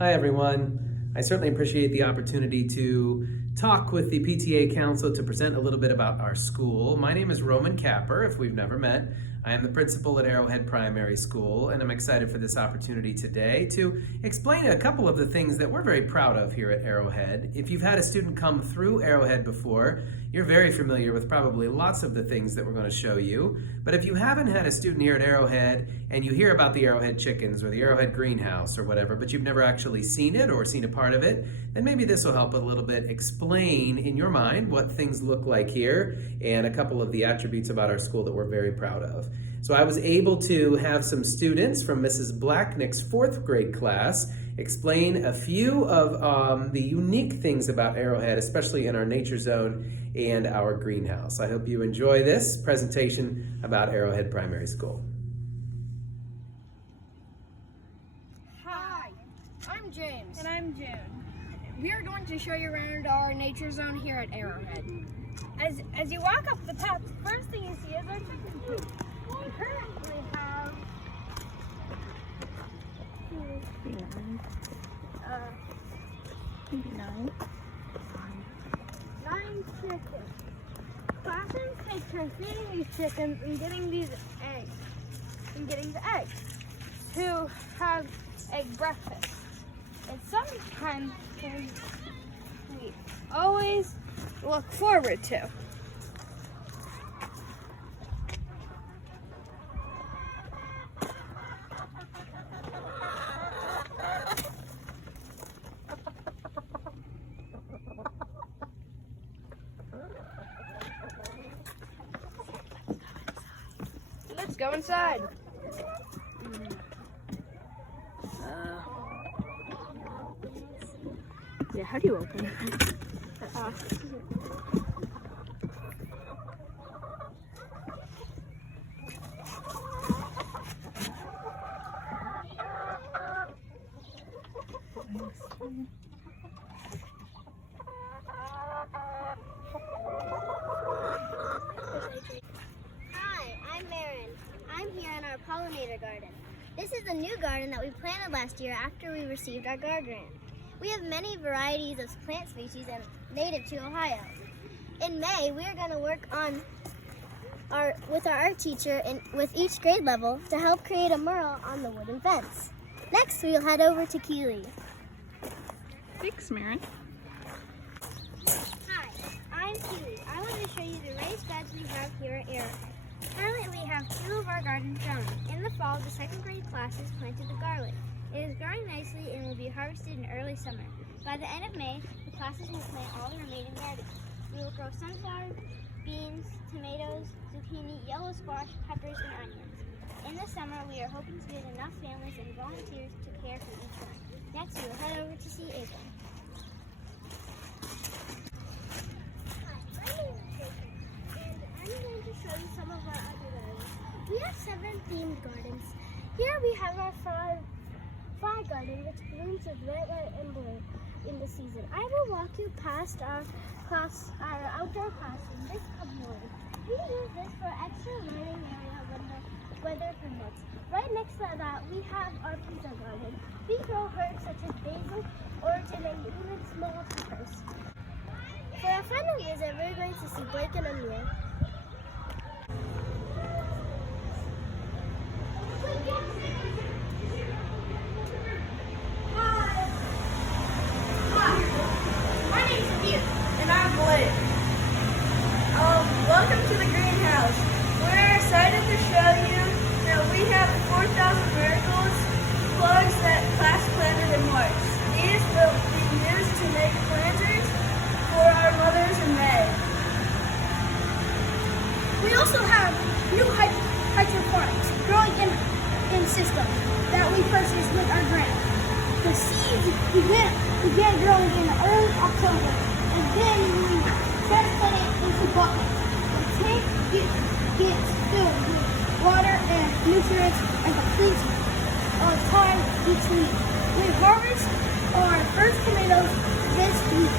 Hi everyone. I certainly appreciate the opportunity to talk with the PTA Council to present a little bit about our school. My name is Roman Capper, if we've never met. I am the principal at Arrowhead Primary School, and I'm excited for this opportunity today to explain a couple of the things that we're very proud of here at Arrowhead. If you've had a student come through Arrowhead before, you're very familiar with probably lots of the things that we're going to show you. But if you haven't had a student here at Arrowhead and you hear about the Arrowhead chickens or the Arrowhead greenhouse or whatever, but you've never actually seen it or seen a part of it, then maybe this will help a little bit explain in your mind what things look like here and a couple of the attributes about our school that we're very proud of. So I was able to have some students from Mrs. Blacknick's 4th grade class explain a few of the unique things about Arrowhead, especially in our nature zone and our greenhouse. I hope you enjoy this presentation about Arrowhead Primary School. Hi, I'm James. And I'm June. We are going to show you around our nature zone here at Arrowhead. As you walk up the path, the first thing you see is our chicken coop. We currently have 9 chickens. Classrooms take turns feeding these chickens and getting these eggs. The eggs to have egg breakfast. And sometimes we always look forward to. Let's go inside. Yeah, how do you open it? Hi, I'm Marin. I'm here in our pollinator garden. This is a new garden that we planted last year after we received our GAR grant. We have many varieties of plant species and native to Ohio. In May, we are going to work on with our art teacher and with each grade level to help create a mural on the wooden fence. Next, we'll head over to Keeley. Thanks, Marin. Hi, I'm Keeley. I want to show you the raised beds we have here at Arrowhead. Currently, we have 2 of our gardens growing. In the fall, the 2nd grade classes planted the garlic. It is growing nicely and will be harvested in early summer. By the end of May, the classes will plant all the remaining gardens. We will grow sunflowers, beans, tomatoes, zucchini, yellow squash, peppers, and onions. In the summer, we are hoping to get enough families and volunteers to care for each one. Next, we will head over to see April. Hi, my name is Jason, and I'm going to show you some of our other gardens. We have 7 themed gardens. Here we have our five garden, which blooms with red, white, and blue in the season. I will walk you past our outdoor classroom. This cupboard. We use this for extra learning area when the weather permits. Right next to that, we have our pizza garden. We grow herbs such as basil, origin, and even small peppers. For our final visit, we're going to see Blake and Amir. Welcome to the greenhouse. We're excited to show you that we have 4,000 miracles plugs that class planted in March. These will be used to make planters for our mothers in May. We also have new hydroponics growing in system that we purchased with our grant. The seeds began growing in early October, and then we transplant it into buckets. The tank gets filled with water and nutrients and completes time each week. We harvest our first tomatoes this week.